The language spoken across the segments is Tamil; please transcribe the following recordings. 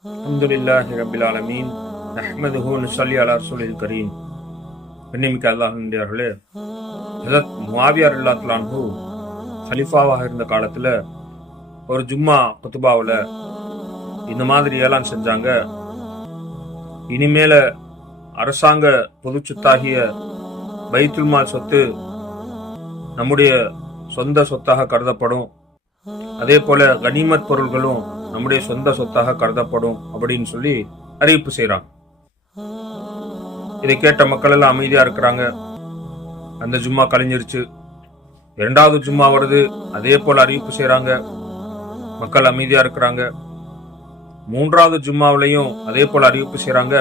الحمد لله رب العالمين نحمده ونصلي على رسول الكريم பெண்ணிமிக்க அல்லாஹின்றியார்களே ஹசரத் முவாவியார் இல்லாத்தலான்ஹு ஹலிஃபாவாக இருந்த காலத்துல ஒரு ஜும்மா குத்துபாவில் இந்த மாதிரி ஏலான் செஞ்சாங்க இனிமேல அரசாங்க பொது சொத்தாகிய பைத்துல் மால் சொத்து நம்முடைய சொந்த சொத்தாக கருதப்படும் அதே போல கனிமத் பொருள்களும் நம்முடைய சொந்த சொத்தாக கருதப்படும் அப்படின்னு சொல்லி அறிவிப்பு செய்கிறாங்க இதை கேட்ட மக்கள் எல்லாம் அமைதியாக இருக்கிறாங்க. அந்த ஜும்மா கலைஞ்சிருச்சு. இரண்டாவது ஜும்மா வருது. அதே போல் அறிவிப்பு செய்கிறாங்க மக்கள் அமைதியாக இருக்கிறாங்க. மூன்றாவது ஜும்மாவிலையும் அதே போல் அறிவிப்பு செய்கிறாங்க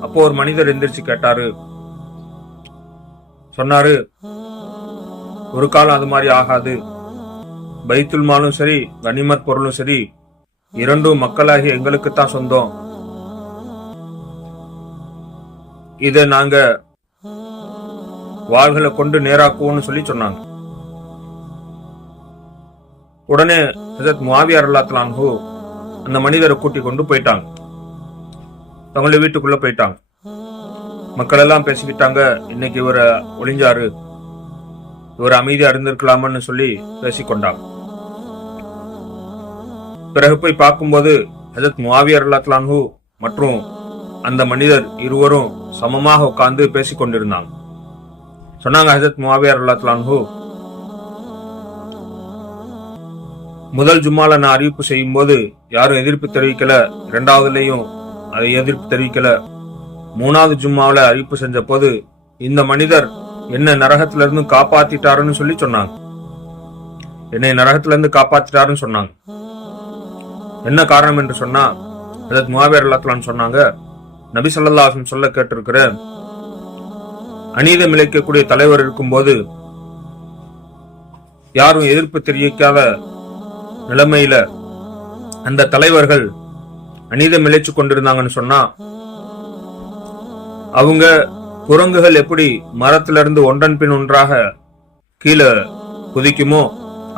அப்போ ஒரு மனிதர் எந்திரிச்சு கேட்டாரு. சொன்னாரு ஒரு காலம் அது மாதிரி ஆகாது. பைத்துல்மாலும் சரி கனிமத் பொருளும் சரி இரண்டும் மக்களாகிய எங்களுக்கு தான் சொந்தம். இதை நாங்க வாள்களை கொண்டு நேராக்குவோம்னு சொல்லி சொன்னாங்க. உடனே ஹசத் முவாவியார் அல்லாத்தலான்ஹு அந்த மனிதரை கூட்டி கொண்டு போயிட்டாங்க. தங்களுடைய வீட்டுக்குள்ள போயிட்டாங்க. மக்கள் எல்லாம் பேசிக்கிட்டாங்க இன்னைக்கு இவரை ஒளிஞ்சாரு. இவர் அமைதியா இருந்திருக்கலாமன்னு சொல்லி பேசிக்கொண்டாங்க. பிறகு போய் பார்க்கும்போது ஹஜரத் முவாவியர் அல்லாத்லான்ஹூ மற்றும் அந்த மனிதர் இருவரும் சமமாக உட்கார்ந்து பேசிக் கொண்டிருந்தாங்க. சொன்னாங்க ஹஜரத் முவாவியர் அல்லாத்லான்ஹூ முதல் ஜும்மால நான் அறிவிப்பு செய்யும் போது யாரும் எதிர்ப்பு தெரிவிக்கல இரண்டாவதுலயும் அதை எதிர்ப்பு தெரிவிக்கல. மூணாவது ஜும்மாவில அறிவிப்பு செஞ்ச போது இந்த மனிதர் என்ன நரகத்துல இருந்து காப்பாத்திட்டாருன்னு சொல்லி சொன்னாங்க. என்னை நரகத்துல இருந்து காப்பாத்திட்டாருன்னு சொன்னாங்க. என்ன காரணம் என்று சொன்னா அதற்கு முவாவியர் அல்லாத்தலான்னு சொன்னாங்க நபி ஸல்லல்லாஹு சொல்ல கேட்டிருக்கிற அநீதம் இழைக்கக்கூடிய தலைவர் இருக்கும்போது யாரும் எதிர்ப்பு தெரிவிக்காத நிலைமையில அந்த தலைவர்கள் அநீதம் இழைச்சு கொண்டிருந்தாங்கன்னு சொன்னா அவங்க குரங்குகள் எப்படி மரத்திலிருந்து ஒன்றன் பின் ஒன்றாக கீழே குதிக்குமோ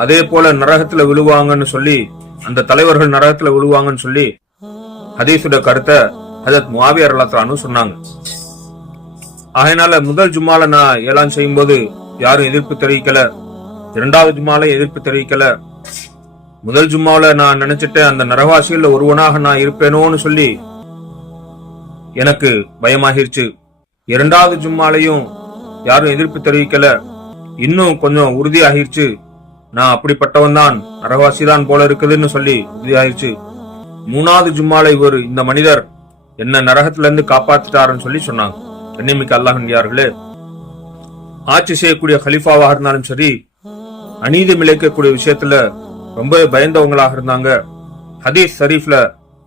அதே போல நரகத்துல விழுவாங்கன்னு சொல்லி அந்த தலைவர்கள் நரகத்துல விழுவாங்கன்னு சொல்லி ஹதீஸுட கருத்தை ஹஜரத் முவாவியர் அல்லாத்தானு சொன்னாங்க. ஆகையினால முதல் ஜும்மால நான் ஏலான் செய்யும் போது யாரும் எதிர்ப்பு தெரிவிக்கல. இரண்டாவது ஜும்மால எதிர்ப்பு தெரிவிக்கல. முதல் ஜும்மாவில நான் நினைச்சிட்டேன் அந்த நரவாசிகள்ல ஒருவனாக நான் இருப்பேனோன்னு சொல்லி எனக்கு பயமாகிருச்சு. இரண்டாவது ஜும்மாலையும் யாரும் எதிர்ப்பு தெரிவிக்கல. இன்னும் கொஞ்சம் உறுதியாகிருச்சு. நான் அப்படிப்பட்டவன் தான். நரகவாசிதான் போல இருக்குதுன்னு சொல்லி உறுதியாயிருச்சு மூணாவது ஜும்மால இவர் இந்த மனிதர் என்ன நரகத்துல இருந்து காப்பாத்திட்டாருன்னு சொல்லி சொன்னாங்க. கண்ணிமிக்க அல்லாஹியார்களே ஆட்சி செய்யக்கூடிய ஹலிஃபாவாக இருந்தாலும் சரி அநீதம் இழைக்கக்கூடிய விஷயத்துல ரொம்ப பயந்தவங்களாக இருந்தாங்க. ஹதீஸ் ஷரீஃப்ல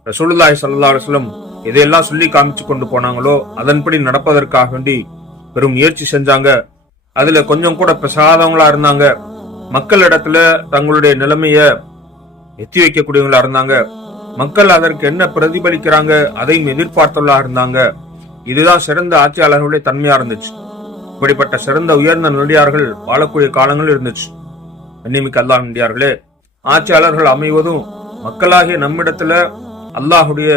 ரசூலுல்லாஹி சல்லா அலுவலம் இதையெல்லாம் எதையெல்லாம் சொல்லி காமிச்சு கொண்டு போனாங்களோ அதன்படி நடப்பதற்காக வேண்டி பெரும் முயற்சி செஞ்சாங்க. அதுல கொஞ்சம் கூட பெசாதவங்களா இருந்தாங்க. மக்கள் இடத்துல தங்களுடைய நிலைமைய எத்தி வைக்கக்கூடியவங்களா இருந்தாங்க. மக்கள் அதற்கு என்ன பிரதிபலிக்கிறாங்க அதையும் எதிர்பார்த்தவர்களா இருந்தாங்க. இதுதான் சிறந்த ஆட்சியாளர்களுடைய தன்மையா இருந்துச்சு. இப்படிப்பட்ட சிறந்த உயர்ந்த நடிகார்கள் வாழக்கூடிய காலங்கள் இருந்துச்சு. கண்ணிமிக்க அல்லாஹ் நடிகார்களே ஆட்சியாளர்கள் அமைவதும் மக்களாகிய நம்மிடத்துல அல்லாஹுடைய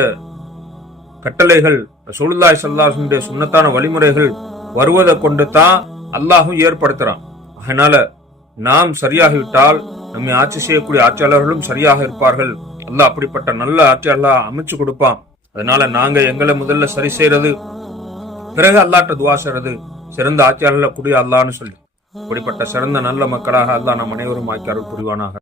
கட்டளைகள் ரசூலுல்லாஹி ஸல்லல்லாஹு சுண்ணத்தான வழிமுறைகள் வருவதை கொண்டு தான் அல்லாஹும் ஏற்படுத்துறான். அதனால நாம் சரியாகிவிட்டால் நம்மை ஆட்சி செய்யக்கூடிய ஆட்சியாளர்களும் சரியாக இருப்பார்கள். அல்லாஹ் அப்படிப்பட்ட நல்ல ஆட்சியாளர் அமைச்சு கொடுப்பான். அதனால நாங்க எங்களை முதல்ல சரி செய்யறது பிறகு அல்லாட்ட துவா செய்யறது சிறந்த ஆட்சியாளர்ல குடி அல்லான்னு சொல்லி. இப்படிப்பட்ட சிறந்த நல்ல மக்களாக அல்லாஹ் நம் அனைவரும் ஆக்கி அருள் புரிவானாக.